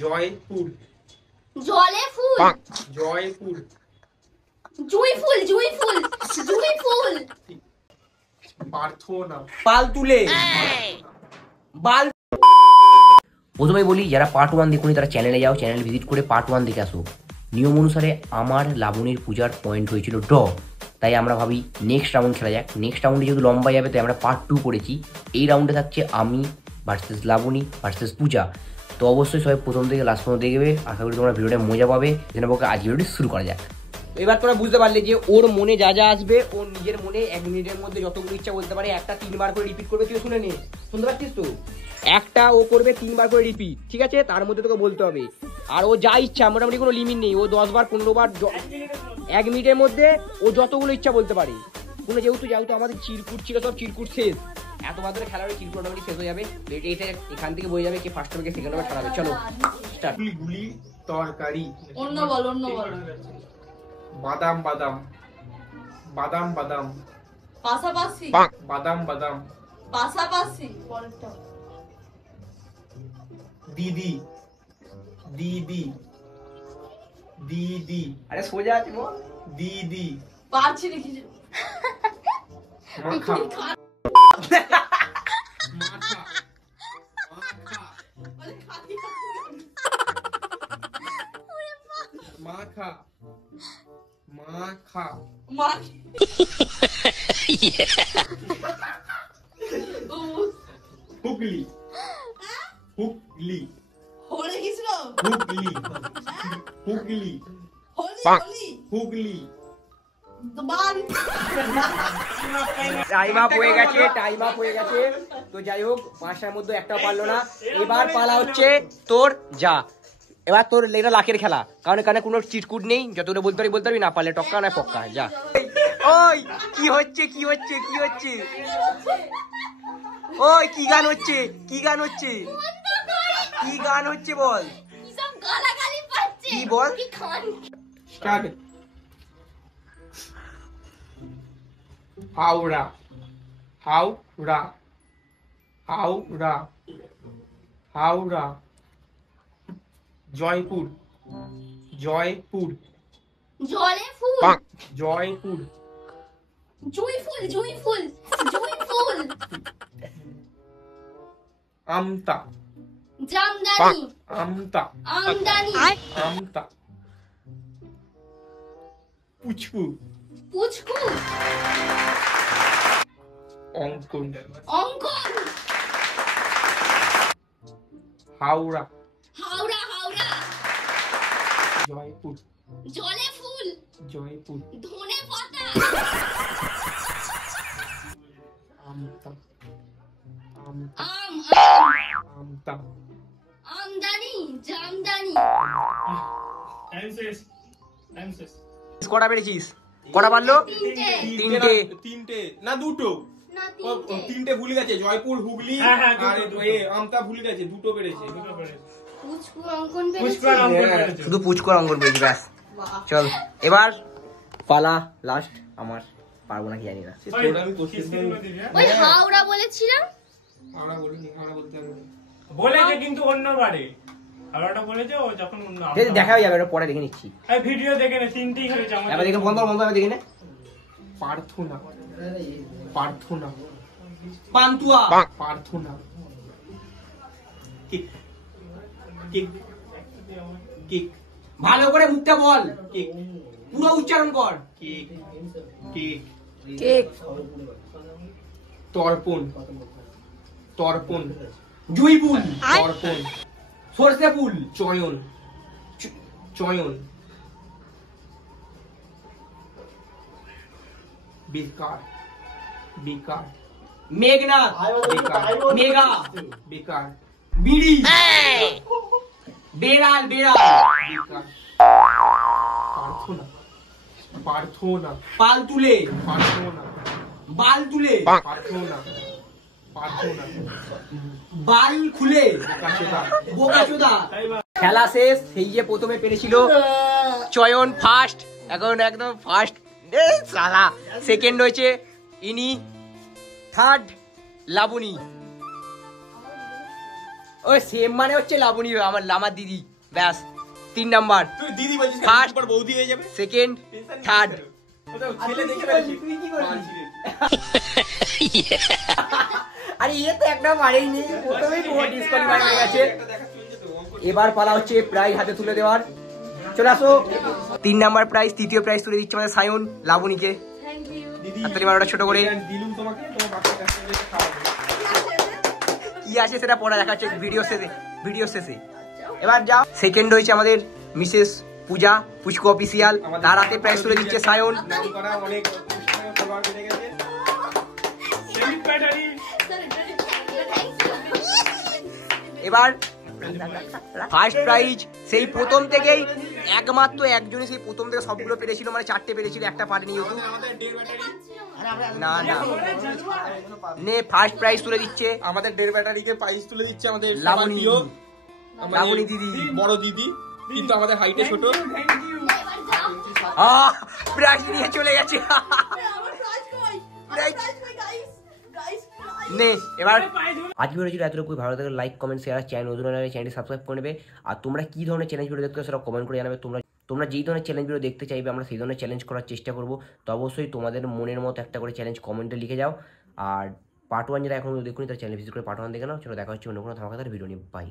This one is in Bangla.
জয়পুর। জলে ফুল। জয়পুর। জুই ফুল, জুই ফুল, জুই ফুল। প্রার্থনা। পাল তুলে। বাল। প্রথমেই বলি যারা পার্ট 1 দেখুনি তারা চ্যানেলে যাও, চ্যানেল ভিজিট করে পার্ট 1 দেখে আসো। নিয়ম অনুসারে আমার লাবণীর পূজার পয়েন্ট হয়েছিল ড্র, তাই আমরা ভাবি নেক্সট রাউন্ড খেলা যাক। নেক্সট রাউন্ডে যেহেতু লম্বা যাবে তাই আমরা পার্ট 2 করেছি। এই রাউন্ডে থাকছে আমি ভার্সেস লাবণী ভার্সেস পূজা। তো অবশ্যই সবাই প্রথম থেকে লাস্ট পর্যন্ত দেখবে, আশা করি তোমরা ভিডিওটা মজা পাবে। যেন বলকে আজ ভিডিওটি শুরু করা যাক। এবার তোমরা বুঝতে পারলে যে ওর মনে যা যা আসবে ওর নিজের মনে 1 মিনিটের মধ্যে যতগুলো ইচ্ছা বলতে পারে। একটা 3 বার করে রিপিট করবে, তুই শুনে নে, শুনতে পাচ্ছিস তো? একটা ও করবে 3 বার করে রিপিট, ঠিক আছে? তার মধ্যে তোকে বলতে হবে। আর ও যা ইচ্ছা, মোটামুটি কোনো লিমিট নেই, ও 10 বার 15 বার 1 মিনিটের মধ্যে ও যতগুলো ইচ্ছা বলতে পারে। কোনো যেহেতু আমাদের চিরকুট ছিল, সব চিরকুট শেষ। এতবার ধরে খেলা হলে চিরকুট মোটামুটি শেষ হয়ে যাবে। এটা এখান থেকে বয়ে যাবে কে ফার্স্ট হবে কে সেকেন্ড হবে খেলা হবে। চলো স্টার্ট। গুলি তরকারি। অন্য বল, অন্য বল। বাদাম বাদাম। বাদাম বাদাম। পাশাপাশি। বাদাম বাদাম। পাশাপাশি। পরেরটা। দিদি। দিদি। দিদি। আরে সোজা আছে বল। দিদি। পারছি না কিছু। মাখা। মাখা। মাখা। হুগলি। হুগলি। হলে গেছিল। হুগলি। হুগলি। হুগলি। টাইম আপ হয়ে গেছে। তো যাই হোক 5টার মধ্যে একটাও পারলো না। এবার পালা হচ্ছে তোর যা। এবার তোর এটা লাখের খেলা, কারণ এখানে কোনো চিটকুট নেই। যতটা বলতে পারবি, না পারলে টক্কা না পক্কা। যা। ওই কি হচ্ছে? ওই কি গান হচ্ছে বল। কি বল? হাওড়া। হাওড়া। হাওড়া। হাওড়া। জয়পুর। জয়পুর। জলে ফুল। জয়পুর। জুই ফুল, জুই ফুল, জুই ফুল। আমতা। জামদানি। আমতা। আমদানি। আমতা। পুচকু। পুচকু। অঙ্কন। অঙ্কন। হাওড়া। হাওড়া, হাওড়া। জয়পুর। জলে ফুল। জয়পুর। ধনে পাতা। আমতা। আমতা। আমতা। আমদানি। জামদানি। কটা পেরেছিস? কটা পারলো? তিনটে না দুটো। তিনটে ভুলে গেছে। জয়পুর, হুগলি আর আমতা ভুলে গেছে। দুটো পেরেছে। পুচকু অঙ্কন শুধু পুচকু অঙ্কন পেরেছি, ব্যাস। চল এবার পালা লাস্ট আমার। পারবো না কি জানি না। ওই হাওড়া বলেছিলাম। হাওড়া বলিনি, হাওড়া বলতে হবে বলেছে কিন্তু অন্যবারে। হাওড়াটা বলেছে ও যখন অন্য দেখা যাবে, ওটা পরে দেখে নিচ্ছি। এই ভিডিও দেখে নে, তিনটেই হয়েছে আমাদের। এবার দেখে বন্ধ দেখে নে। প্রার্থনা। প্রার্থনা। পান্তুয়া। প্রার্থনা। কিক। কিক। কিক। ভালো করে মুখটা বল, কিক। পুরো উচ্চারণ কর। কেক। কেক। কেক। তর্পণ। তর্পণ। জুই ফুল। তর্পণ। সরষে ফুল। চয়ন। চয়ন। বেকার। বেকার। মেঘনা। বেকার। মেঘা। বেকার। বিড়ি। বেড়াল। বেড়াল। বেকার। প্রার্থনা। প্রার্থনা। পাল তুলে। প্রার্থনা। বাল তুলে। প্রার্থনা। প্রার্থনা। বাল খুলে। বোকাচোদা। খেলা শেষ। সেই যে প্রথমে পেরেছিল চয়ন ফার্স্ট, এখন একদম ফার্স্ট। সালা সেকেন্ড হয়েছে ইনি, থার্ড লাবণী। ওই সেম মানে হচ্ছে লাবণী আমার দিদি, ব্যাস 3 নাম্বার। তুই দিদি বলছিস, First, পর বৌদি হয়ে যাবে। Second, third. ছেলে দেখে ফেলেছি। আরে ইয়ে তো একটা মারেই নেই, প্রথমেই ডিসকোয়ালিফাই হয়ে গেছে। এবার পালা হচ্ছে প্রাইজ হাতে তুলে দেওয়ার। চলে আসো। 3 নাম্বার প্রাইজ, তৃতীয় প্রাইজ তুলে দিচ্ছে আমাদের সায়ন লাবণীকে। Thank you. দিদি হাততালি মারোটা ছোট করে। দিলুম তোমাকে, তোমার বাচ্চা কাছে খাওয়াবো। কি আছে সেটা পরে দেখাচ্ছে ভিডিও শেষে। এবার যাও। সেকেন্ড হয়েছে আমাদের মিসেস পূজা, পুষ্কু অফিসিয়াল। তার হাতে প্রাইজ তুলে দিচ্ছে সায়ন। নাম করা অনেক প্রভাব বেড়ে গেছে। এবার ফার্স্ট প্রাইজ সেই প্রথম থেকেই একমাত্র একজনই সেই প্রথম থেকে সবগুলো পেরেছিল, মানে 4টে পেরেছিল, একটা পারেনি যেহেতু। আমাদের ডের ব্যাটারি, না নে ফার্স্ট প্রাইজ তুলে দিচ্ছে আমাদের ডের ব্যাটারিকে প্রাইজ তুলে দিচ্ছে আমাদের লাবণী প্রিয়, আমাদের লাবণী দিদি। বড় দিদি, কিন্তু আমাদের হাইটে ছোট। প্রাইজ নিয়ে চলে গেছে। নে এবার আজকে ভিডিও ছিল এতটুকু। ভালো থাকলে লাইক কমেন্ট শেয়ার, চ্যানেল নতুন হলে চ্যানেলটি সাবস্ক্রাইব করে নেবে। আর তোমরা কি ধরনের চ্যালেঞ্জ ভিডিও দেখতে সেটা কমেন্ট করে জানাবে। তোমরা যেই ধরনের চ্যালেঞ্জ ভিডিও দেখতে চাইবে আমরা সেই ধরনের চ্যালেঞ্জ করার চেষ্টা করবো। তো অবশ্যই তোমাদের মনের মতো একটা করে চ্যালেঞ্জ কমেন্টে লিখে যাও। আর পার্ট 1 যারা এখন দেখুন তার চ্যানেল ভিজিট করে পার্ট 1 দেখে নাও। চলো দেখা হচ্ছে অন্য কোনো ধামাকাদার ভিডিও নিয়ে। বাই।